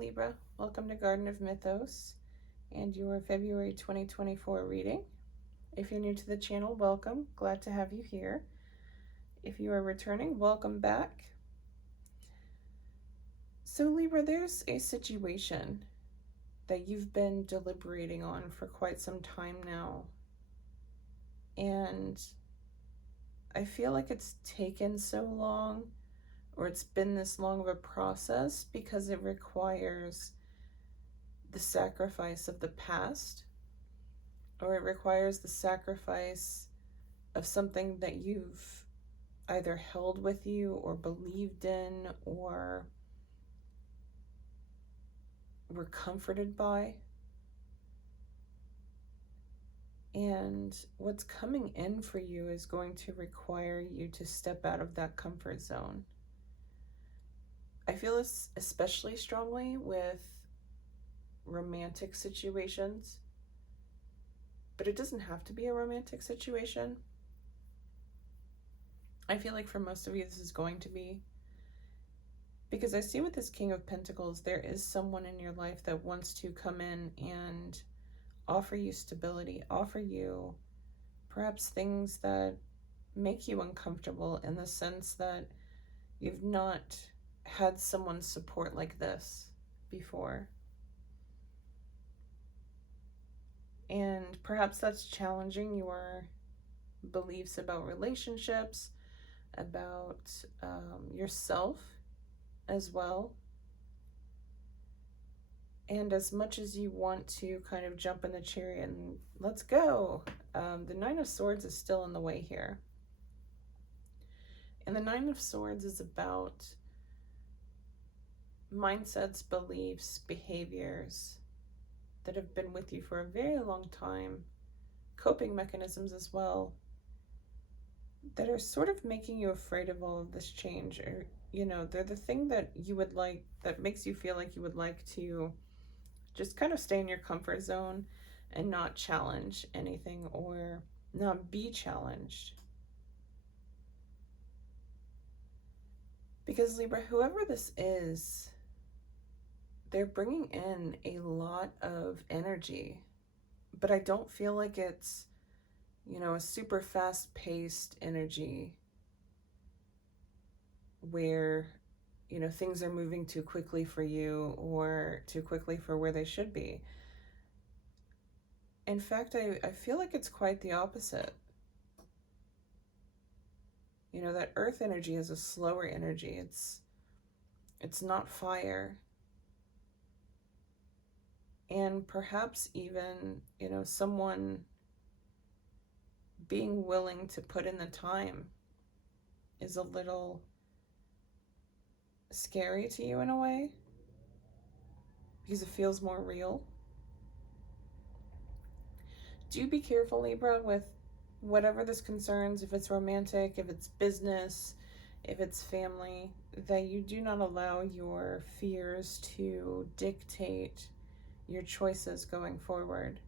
Libra. Welcome to Garden of Mythos and your February 2024 reading. If you're new to the channel, welcome. Glad to have you here. If you are returning, welcome back. So Libra, there's a situation that you've been deliberating on for quite some time now. And I feel like it's taken so long, or it's been this long of a process, because it requires the sacrifice of the past, or it requires the sacrifice of something that you've either held with you or believed in or were comforted by. And what's coming in for you is going to require you to step out of that comfort zone. I feel this especially strongly with romantic situations, but it doesn't have to be a romantic situation. I feel like for most of you this is going to be, because I see with this King of Pentacles, there is someone in your life that wants to come in and offer you stability, offer you perhaps things that make you uncomfortable, in the sense that you've not had someone's support like this before. And perhaps that's challenging your beliefs about relationships, about yourself as well. And as much as you want to kind of jump in the chariot and let's go, the Nine of Swords is still in the way here. And the Nine of Swords is about mindsets, beliefs, behaviors that have been with you for a very long time, coping mechanisms as well, that are sort of making you afraid of all of this change. Or, you know, they're the thing that you would like, that makes you feel like you would like to just kind of stay in your comfort zone and not challenge anything or not be challenged. Because Libra, whoever this is, they're bringing in a lot of energy, but I don't feel like it's, you know, a super fast-paced energy where, you know, things are moving too quickly for you or too quickly for where they should be. In fact, I feel like it's quite the opposite. You know, that earth energy is a slower energy. It's not fire. And perhaps even, you know, someone being willing to put in the time is a little scary to you in a way, because it feels more real. Do be careful, Libra, with whatever this concerns, if it's romantic, if it's business, if it's family, that you do not allow your fears to dictate your choices going forward.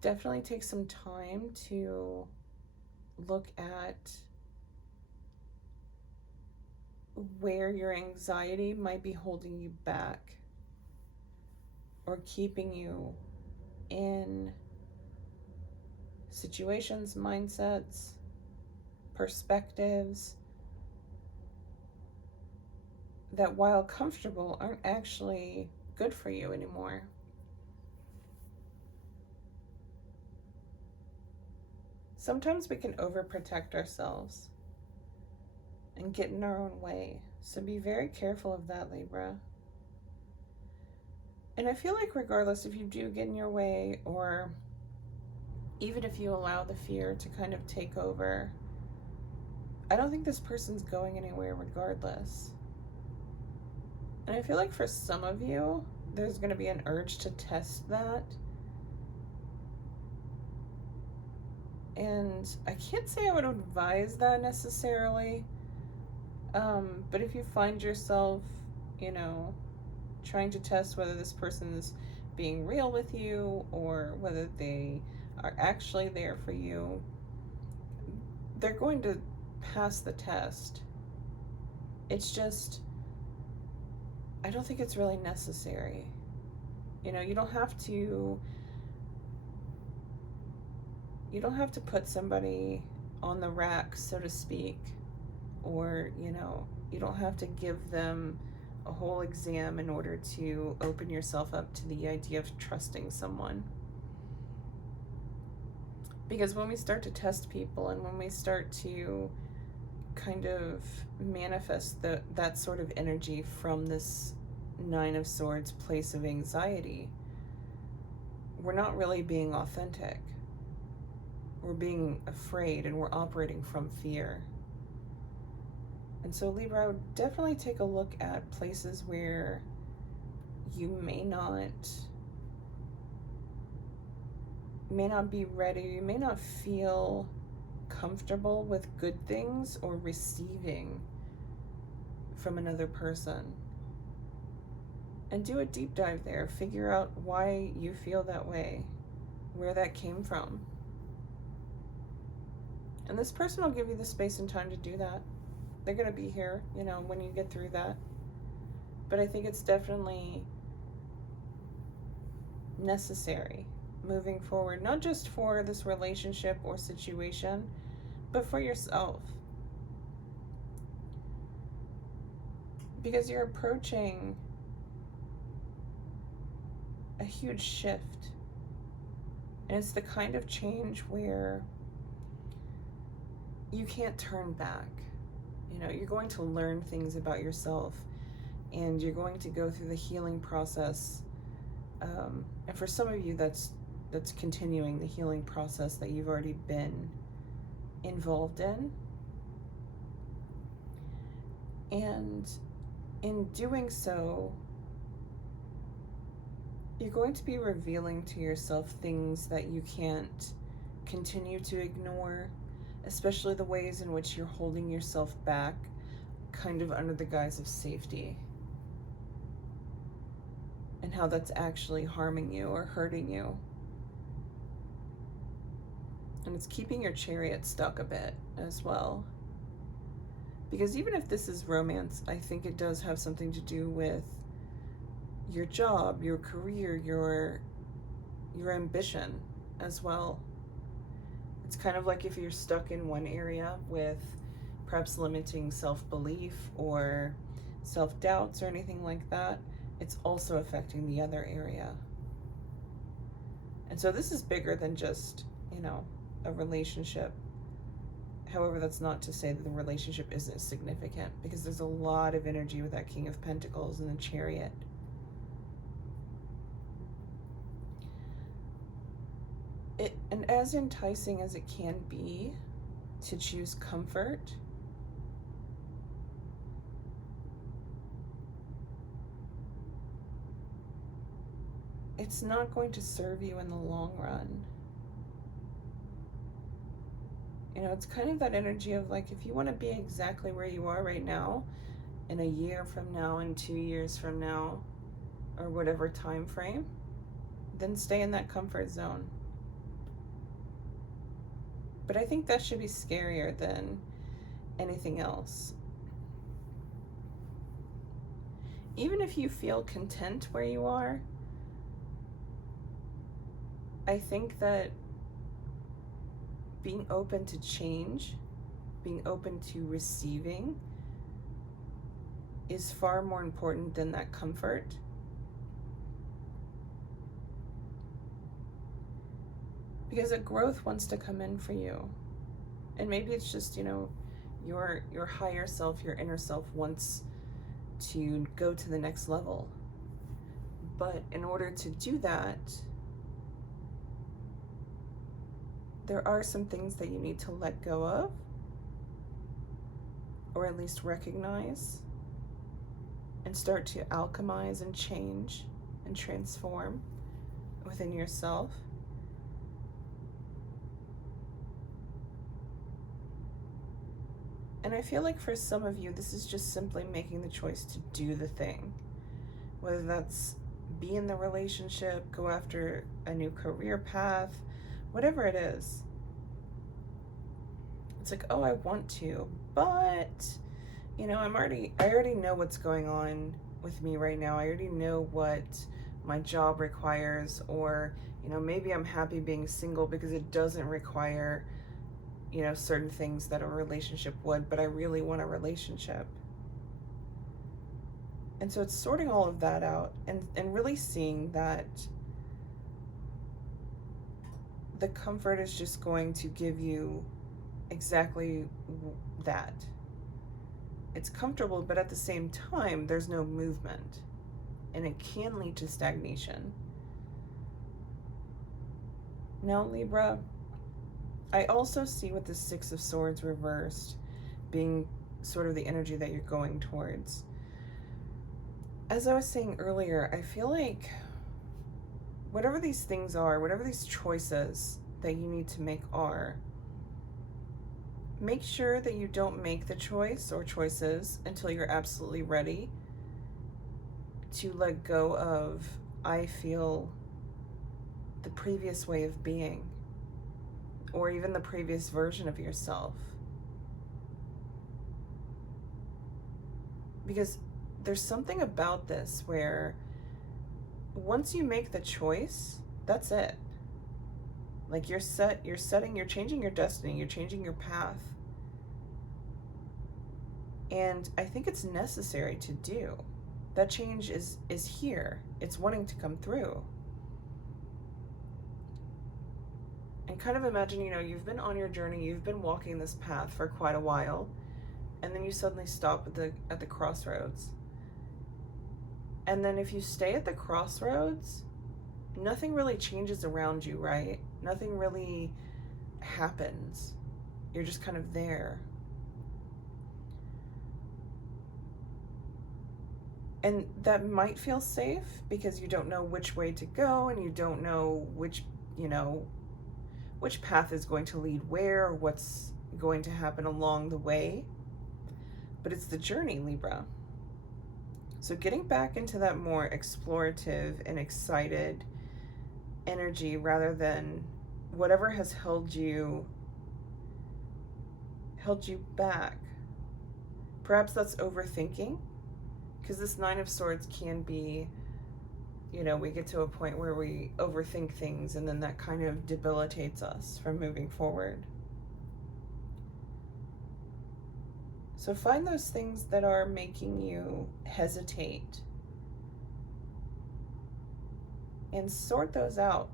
Definitely take some time to look at where your anxiety might be holding you back or keeping you in situations, mindsets, perspectives that, while comfortable, aren't actually good for you anymore. Sometimes we can overprotect ourselves and get in our own way, so be very careful of that, Libra. And I feel like regardless if you do get in your way, or even if you allow the fear to kind of take over, I don't think this person's going anywhere regardless. And I feel like for some of you, there's going to be an urge to test that. And I can't say I would advise that necessarily. But if you find yourself, you know, trying to test whether this person is being real with you or whether they are actually there for you, they're going to pass the test. It's just I don't think it's really necessary. You know, you don't have to put somebody on the rack, so to speak, or, you know, you don't have to give them a whole exam in order to open yourself up to the idea of trusting someone. Because when we start to test people and when we start to kind of manifest that sort of energy from this Nine of Swords place of anxiety, we're not really being authentic. We're being afraid and we're operating from fear. And so Libra, I would definitely take a look at places where you may not be ready, you may not feel comfortable with good things or receiving from another person. And do a deep dive there. Figure out why you feel that way, where that came from. And this person will give you the space and time to do that. They're going to be here, you know, when you get through that. But I think it's definitely necessary moving forward, not just for this relationship or situation, but for yourself. Because you're approaching a huge shift. And it's the kind of change where you can't turn back. You know, you're going to learn things about yourself and you're going to go through the healing process. And for some of you, that's continuing the healing process that you've already been involved in. And in doing so, you're going to be revealing to yourself things that you can't continue to ignore, especially the ways in which you're holding yourself back, kind of under the guise of safety, and how that's actually harming you or hurting you. And it's keeping your chariot stuck a bit as well. Because even if this is romance, I think it does have something to do with your job, your career, your ambition as well. It's kind of like if you're stuck in one area with perhaps limiting self-belief or self-doubts or anything like that, it's also affecting the other area. And so this is bigger than just, you know, a relationship. However, that's not to say that the relationship isn't significant, because there's a lot of energy with that King of Pentacles and the Chariot. And as enticing as it can be to choose comfort, it's not going to serve you in the long run. You know, it's kind of that energy of like, if you want to be exactly where you are right now, in a year from now, in 2 years from now, or whatever time frame, then stay in that comfort zone. But I think that should be scarier than anything else. Even if you feel content where you are, I think that being open to change, being open to receiving, is far more important than that comfort. Because a growth wants to come in for you. And maybe it's just, you know, your higher self, your inner self wants to go to the next level. But in order to do that, there are some things that you need to let go of, or at least recognize, and start to alchemize and change and transform within yourself. And I feel like for some of you, this is just simply making the choice to do the thing. Whether that's be in the relationship, go after a new career path, whatever it is. It's like, oh, I want to, but, you know, I already know what's going on with me right now. I already know what my job requires, or, maybe I'm happy being single because it doesn't require, certain things that a relationship would, but I really want a relationship. And so it's sorting all of that out and really seeing that the comfort is just going to give you exactly that. It's comfortable, but at the same time, there's no movement, and it can lead to stagnation. Now, Libra, I also see with the Six of Swords reversed being sort of the energy that you're going towards. As I was saying earlier, I feel like whatever these things are, whatever these choices that you need to make are, make sure that you don't make the choice or choices until you're absolutely ready to let go of, I feel, the previous way of being, or even the previous version of yourself. Because there's something about this where once you make the choice, that's it. Like you're changing your destiny, you're changing your path. And I think it's necessary to do. That change is here. It's wanting to come through. And kind of imagine, you've been on your journey, you've been walking this path for quite a while, and then you suddenly stop at the crossroads. And then if you stay at the crossroads, nothing really changes around you, right? Nothing really happens. You're just kind of there. And that might feel safe because you don't know which way to go, and you don't know which path is going to lead where, or what's going to happen along the way. But it's the journey, Libra. So getting back into that more explorative and excited energy rather than whatever has held you back. Perhaps that's overthinking, because this Nine of Swords can be, we get to a point where we overthink things, and then that kind of debilitates us from moving forward. So find those things that are making you hesitate and sort those out.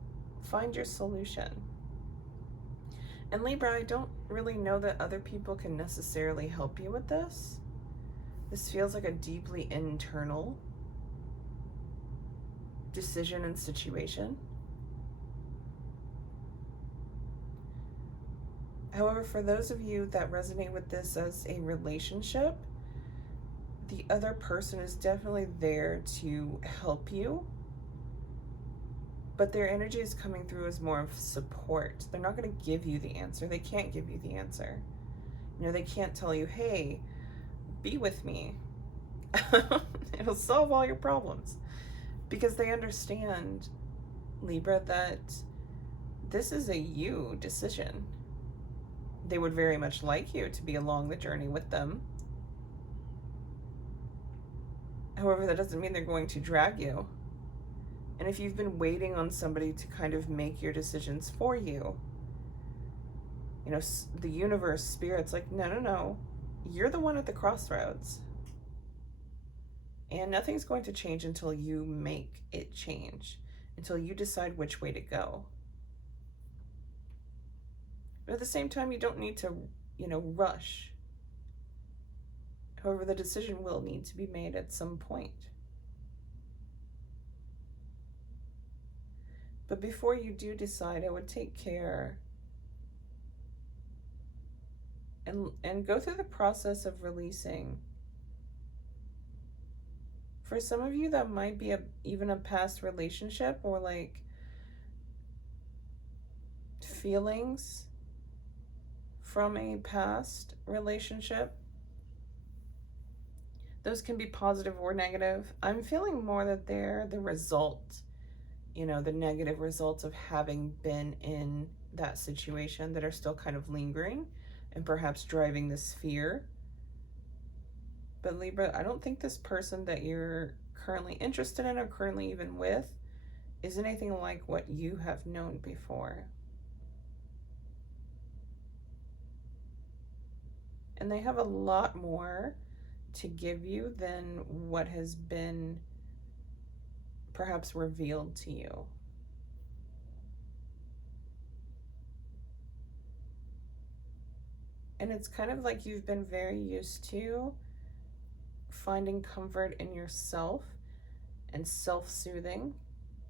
Find your solution. And Libra, I don't really know that other people can necessarily help you with this. This feels like a deeply internal decision and situation. However, for those of you that resonate with this as a relationship, the other person is definitely there to help you, but their energy is coming through as more of support. They're not going to give you the answer. They can't give you the answer. They can't tell you, hey, be with me. It'll solve all your problems. Because they understand, Libra, that this is a you decision. They would very much like you to be along the journey with them. However, that doesn't mean they're going to drag you. And if you've been waiting on somebody to kind of make your decisions for you, the universe, spirit's like, no, you're the one at the crossroads. And nothing's going to change until you make it change, until you decide which way to go. But at the same time, you don't need to, rush. However, the decision will need to be made at some point. But before you do decide, I would take care and go through the process of releasing. For some of you, that might be even a past relationship, or like feelings from a past relationship. Those can be positive or negative. I'm feeling more that they're the result, the negative results of having been in that situation that are still kind of lingering and perhaps driving this fear. But Libra, I don't think this person that you're currently interested in or currently even with is anything like what you have known before. And they have a lot more to give you than what has been perhaps revealed to you. And it's kind of like you've been very used to finding comfort in yourself and self-soothing.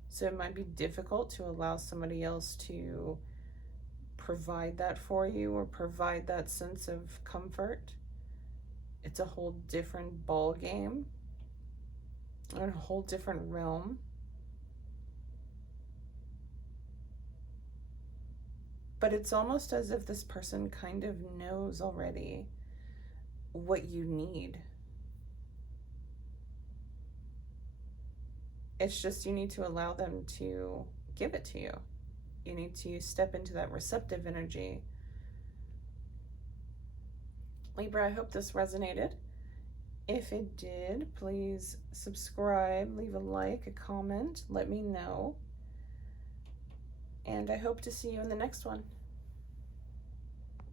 So it might be difficult to allow somebody else to provide that for you or provide that sense of comfort. It's a whole different ball game and a whole different realm. But it's almost as if this person kind of knows already what you need. It's just you need to allow them to give it to you. You need to step into that receptive energy. Libra, I hope this resonated. If it did, please subscribe, leave a like, a comment, let me know. And I hope to see you in the next one.